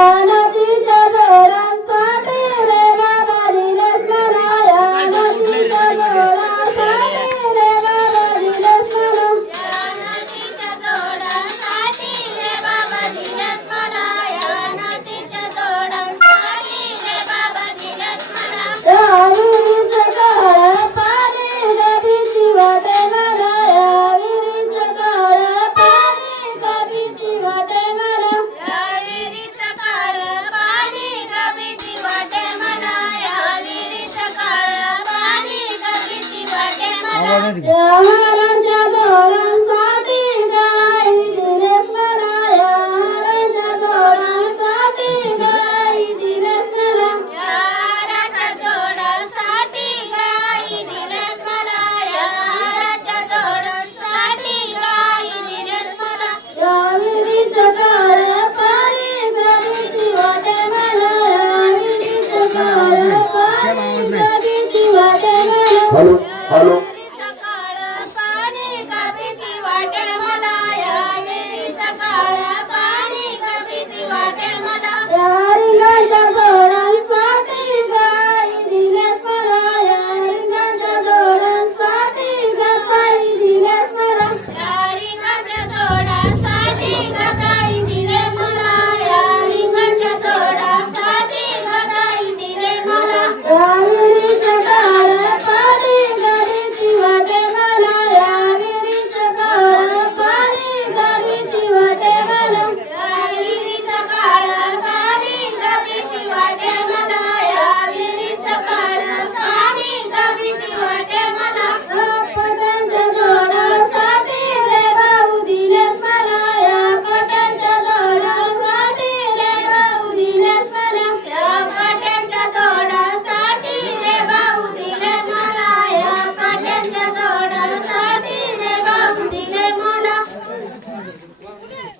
জানাতি Janara Öğrenir.